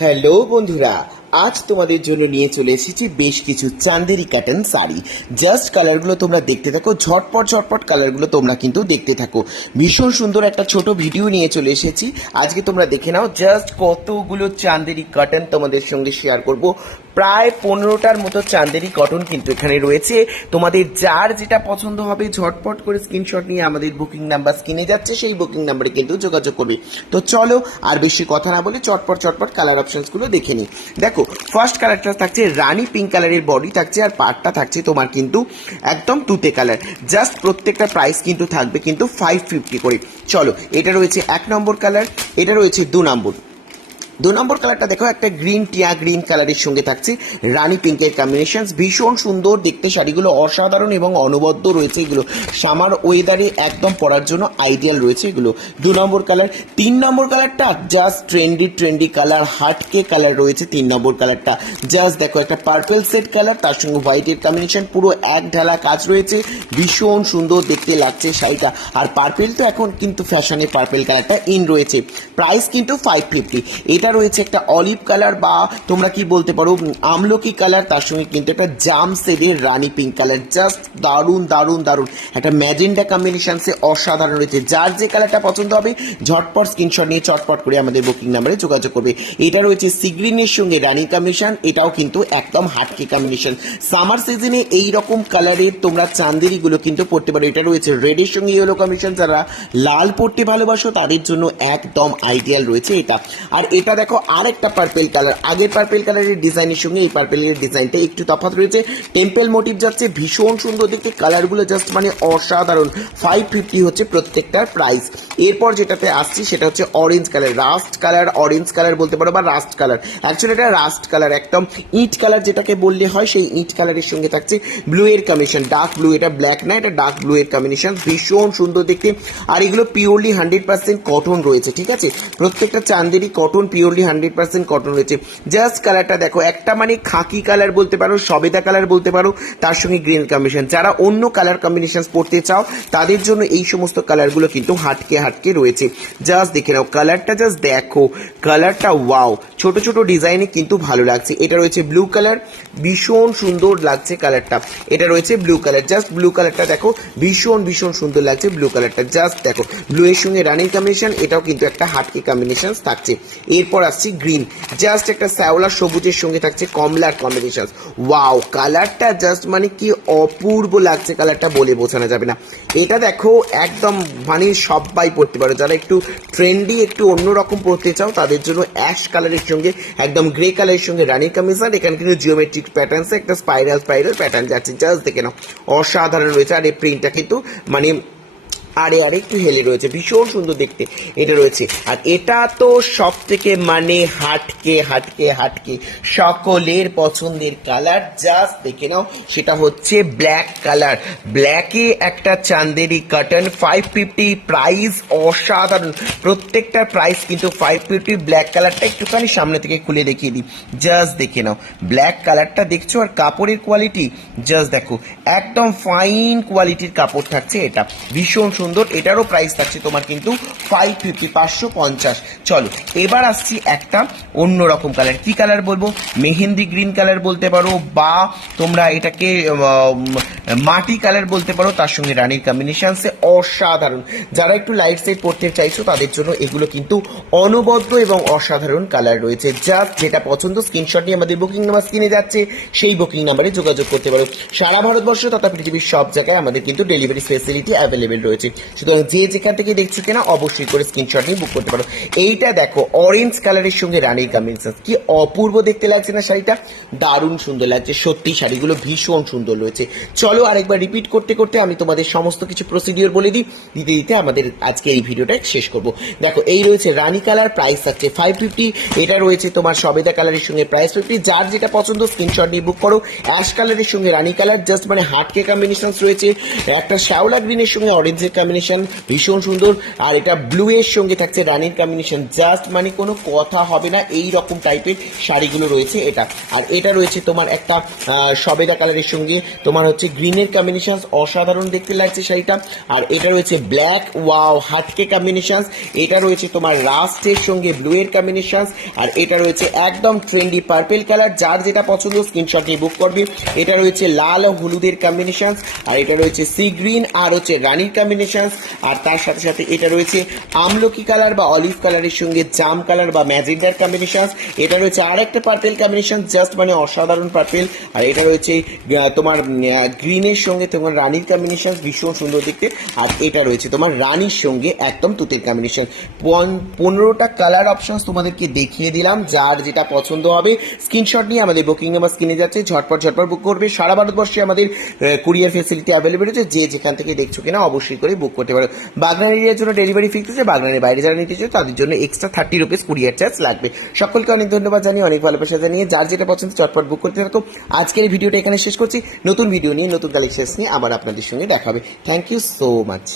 Hello বন্ধুরা, আজ তোমাদের জন্য নিয়ে চলে এসেছি বেশ কিছু চান্দেরি কটন শাড়ি। জাস্ট কালারগুলো তোমরা দেখতে থাকো, ঝটপট ঝটপট কালারগুলো তোমরা কিন্তু দেখতে থাকো। ভীষণ সুন্দর একটা ছোট ভিডিও নিয়ে চলে এসেছি আজকে, তোমরা দেখে নাও জাস্ট কতগুলো চান্দেরি কটন তোমাদের সঙ্গে শেয়ার করব। প্রায় 15টার মতো চান্দেরি কটন কিন্তু এখানে রয়েছে। তোমাদের যার যেটা পছন্দ হবে ঝটপট করে স্ক্রিনশট নিয়ে আমাদের বুকিং নাম্বার স্ক্রিনে যাচ্ছে, সেই বুকিং নাম্বারে কিন্তু যোগাযোগ করবে। তো চলো আর বেশি কথা না বলে চটপট চটপট কালার অপশনসগুলো দেখে নিই। দেখো, ফার্স্ট কালারটা থাকছে রানী পিঙ্ক কালারের বডি থাকছে, আর পার্টটা থাকছে তোমার কিন্তু একদম তুতে কালার। জাস্ট প্রত্যেকটা প্রাইস কিন্তু থাকবে কিন্তু 550 করে। চলো, এটা রয়েছে 1 নম্বর কালার, এটা রয়েছে 2 নম্বর। 2 নম্বর কালারটা দেখো, একটা গ্রিন টিয়া গ্রিন কালারের সঙ্গে থাকছে রানী পিঙ্কের কম্বিনেশন। ভীষণ সুন্দর দেখতে, শাড়িগুলো অসাধারণ এবং অনবদ্য রয়েছে। এগুলো সামার ওয়েদারে একদম পরার জন্য আইডিয়াল রয়েছে এগুলো। 2 নম্বর কালার। 3 নম্বর কালারটা জাস্ট ট্রেন্ডি কালার, হাটকে কালার রয়েছে 3 নম্বর কালারটা। জাস্ট দেখো, একটা পার্পল সেট কালার, তার সঙ্গে হোয়াইটের কম্বিনেশন, পুরো এক ঢালা কাজ রয়েছে। ভীষণ সুন্দর দেখতে লাগছে শাড়িটা। আর পার্পল তো এখন কিন্তু ফ্যাশনে পার্পল কালারটা ইন রয়েছে। প্রাইস কিন্তু 550। এটা রয়েছে একটা অলিভ কালার, বা তোমরা কি বলতে পারো আমলকি কালার, তার সঙ্গে কিন্তু একটা জাম শেডের রানী পিঙ্ক কালার। জাস্ট দারুণ দারুণ দারুণ একটা ম্যাজেন্ডা কম্বিনেশনসে অসাধারণ রয়েছে। যার যে কালারটা পছন্দ হবে ঝটপট স্ক্রিনশট নিয়ে চটপট করে আমাদের বুকিং নাম্বারে যোগাযোগ করবে। এটা রয়েছে সি গ্রিনের সঙ্গে রানী কম্বিনেশন, এটাও কিন্তু একদম হাটকে কম্বিনেশন। সামার সিজনে এই রকম কালারের তোমরা চান্দেরিগুলো কিন্তু পড়তে পারো। এটা রয়েছে রেডের সঙ্গে ইয়েলো কম্বিনেশন, যারা লাল পড়তে ভালোবাসো তাদের জন্য একদম আইডিয়াল রয়েছে এটা। আর এটা দেখো, আর একটা পার্পেল কালার। আগের পার্পেল কালারের ডিজাইনের সঙ্গে এই পার্পেলের ডিজাইনটা একটু তফাৎ রয়েছে। টেম্পল মোটিভ যাচ্ছে, ভীষণ সুন্দর দেখতে। কালারগুলো জাস্ট মানে অসাধারণ। 550 হচ্ছে প্রত্যেকটার প্রাইস। এরপর যেটাতে আসছি সেটা হচ্ছে orange colour, rushed colour, orange colour বলতে পারো বা রাস্ট কালার। অ্যাকচুয়ালি এটা রাস্ট কালার, একদম ইট কালার যেটাকে বললে হয়, সেই ইট কালারের সঙ্গে থাকছে ব্লু এর কম্বিনেশন। ডার্ক ব্লু, এটা ব্ল্যাক না, এটা ডার্ক ব্লু এর কম্বিনেশন। ভীষণ সুন্দর দেখতে। আর এগুলো পিওরলি 100% কটন রয়েছে, ঠিক আছে? প্রত্যেকটা চান্দেরি কটন, পিওরলি 100% কটন রয়েছে। জাস্ট কালারটা দেখো, একটা মানে খাকি কালার বলতে পারো, সবেদা কালার বলতে পারো, তার সঙ্গে গ্রিন কম্বিনেশন। যারা অন্য কালার কম্বিনেশন পড়তে চাও তাদের জন্য এই সমস্ত কালারগুলো কিন্তু হাটকে রয়েছে। জাস্ট দেখে নাও কালারটা, জাস্ট দেখো কালারটা, ওয়াও! ছোট ছোট ডিজাইনে কিন্তু ভালো লাগছে। এটা রয়েছে ব্লু কালার, ভীষণ সুন্দর লাগছে কালারটা। এটা রয়েছে ব্লু কালার, জাস্ট ব্লু কালারটা দেখো, ভীষণ ভীষণ সুন্দর লাগছে ব্লু কালারটা। জাস্ট দেখো, ব্লু এর সঙ্গে রানিং কম্বিনেশন, এটাও কিন্তু একটা হাটকে কম্বিনেশন থাকছে। এরপর আসছি গ্রিন, জাস্ট একটা শ্যাওলা সবুজের সঙ্গে থাকছে কমলার কম্বিনেশন। ওয়াও! কালারটা জাস্ট মানে কি অপূর্ব লাগছে কালারটা, বলে বোঝানো যাবে না। এটা দেখো একদম মানে সবাই পড়তে পারো। যারা একটু ট্রেন্ডি, একটু অন্যরকম পড়তে চাও তাদের জন্য অ্যাশ কালারের সঙ্গে একদম গ্রে কালারের সঙ্গে রানিং কম্বিনেশন। এখানে কিন্তু জিওমেট্রিক প্যাটার্নসে একটা স্পাইরাল প্যাটার্ন যাচ্ছে। জাস্ট দেখে নাও, অসাধারণ রয়েছে। আর এই প্রিন্টটা কিন্তু মানে আরে একটু হেলে রয়েছে, ভীষণ সুন্দর দেখতে এটা রয়েছে। আর এটা তো সব থেকে মানে হাটকে সকলের পছন্দের কালার। জাস্ট দেখে নাও, সেটা হচ্ছে ব্ল্যাক কালার। ব্ল্যাকে একটা চান্দেরি কটন, 550 প্রাইস, অসাধারণ। প্রত্যেকটা প্রাইস কিন্তু 550। ব্ল্যাক কালারটা একটুখানি সামনে থেকে খুলে দেখিয়ে দিই। জাস্ট দেখে নাও ব্ল্যাক কালারটা, দেখছো? আর কাপড়ের কোয়ালিটি জাস্ট দেখো, একদম ফাইন কোয়ালিটির কাপড় থাকছে এটা, ভীষণ সুন্দর। এটারও প্রাইস থাকছে তোমার কিন্তু 550, 550। চলো, এবার আসছি একটা অন্যরকম কালার। কি কালার বলবো? মেহেন্দি গ্রিন কালার বলতে পারো, বা তোমরা এটাকে মাটি কালার বলতে পারো, তার সঙ্গে রানীর কম্বিনেশনসে অসাধারণ। যারা একটু লাইট সাইড পড়তে চাইছো তাদের জন্য এগুলো কিন্তু অনবদ্য এবং অসাধারণ কালার রয়েছে। জাস্ট যেটা পছন্দ স্ক্রিনশট নিয়ে আমাদের বুকিং নাম্বার স্ক্রিনে যাচ্ছে, সেই বুকিং নাম্বারে যোগাযোগ করতে পারো। সারা ভারতবর্ষ তথা পৃথিবীর সব জায়গায় আমাদের কিন্তু ডেলিভারি ফেসিলিটি অ্যাভেলেবেল রয়েছে। সুতরাং যে যেখান থেকে দেখছো কিনা অবশ্যই করে স্ক্রিনশট নিয়ে বুক করতে পারো। এইটা দেখো, অরেঞ্জ কালারের সঙ্গে রানীর কম্বিনেশন, কি অপূর্ব দেখতে লাগছে না শাড়িটা? দারুণ সুন্দর লাগছে সত্যি, শাড়িগুলো ভীষণ সুন্দর রয়েছে। চলো আরেকবার রিপিট করতে করতে আমি তোমাদের সমস্ত কিছু প্রসিডিওর বলে দিই, দিতে আমাদের আজকে এই ভিডিওটা শেষ করব। দেখো, এই রয়েছে রানী কালার, প্রাইস থাকছে 550। এটা রয়েছে তোমার সবেদা কালারের সঙ্গে প্রাইস 50। যার যেটা পছন্দ স্ক্রিনশট নিয়ে বুক করো। অ্যাশ কালারের সঙ্গে রানী কালার, জাস্ট মানে হাটকে কম্বিনেশন রয়েছে। একটা শ্যাওলা গ্রিনের সঙ্গে অরেঞ্জের কম্বিনেশন, ভীষণ সুন্দর। আর এটা ব্লু এর সঙ্গে থাকছে রানীর কম্বিনেশন, জাস্ট মানে কোনো কথা হবে না, এই রকম টাইপের শাড়িগুলো রয়েছে এটা। আর এটা রয়েছে তোমার একটা সবেদা কালারের সঙ্গে তোমার হচ্ছে গ্রিনের কম্বিনেশন, অসাধারণ দেখতে লাগছে শাড়িটা। আর এটা রয়েছে ব্ল্যাক ওয়াও হাটকে কম্বিনেশন, এটা রয়েছে তোমার রাস্টের সঙ্গে ব্লু এর কম্বিনেশন, আর এটা রয়েছে একদম ট্রেন্ডি পার্পেল কালার। যার যেটা পছন্দ স্ক্রিনশট নিয়ে বুক করবে। এটা রয়েছে লাল ও হলুদের কম্বিনেশন, আর এটা রয়েছে সি গ্রিন আর হচ্ছে রানির কম্বিনেশন। আর তার সাথে সাথে এটা রয়েছে আমলকি কালার বা অলিভ কালারের সঙ্গে জাম কালার বা ম্যাজেন্ডার কম্বিনেশন। এটা রয়েছে আর একটা পার্পেল কম্বিনেশন, জাস্ট মানে অসাধারণ পার্পেল। আর এটা রয়েছে তোমার গ্রিনের সঙ্গে তোমার রানির কম্বিনেশন, ভীষণ সুন্দর দেখতে। আর এটা রয়েছে তোমার রানির সঙ্গে একদম তুতের কম্বিনেশন। 15টা কালার অপশন তোমাদেরকে দেখিয়ে দিলাম। যার যেটা পছন্দ হবে স্ক্রিনশট নিয়ে আমাদের বুকিং নাম্বার স্ক্রিনে যাচ্ছে, ঝটপট বুক করবে। সারা ভারতবর্ষে আমাদের কুরিয়ার ফেসিলিটি অ্যাভেলেবেল আছে। যে যেখান থেকে দেখছো কিনা অবশ্যই করে বুক করতে পারো। বাগনান এরিয়ার জন্য ডেলিভারি ফিক্স আছে, বাগনানের বাইরে যারা নিতে চাও তাদের জন্য এক্সট্রা 30 রুপিস কুরিয়ার চার্জ লাগবে। সকলকে অনেক ধন্যবাদ জানিয়ে, অনেক ভালোবাসা জানিয়ে যার যেটা পছন্দ চটপট বুক করতে থাকো। আজকের এই ভিডিওটা এখানে শেষ করছি। নতুন ভিডিও নিয়ে, নতুন কালেকশন নিয়ে আবার আপনাদের সঙ্গে দেখা হবে। Thank you so much.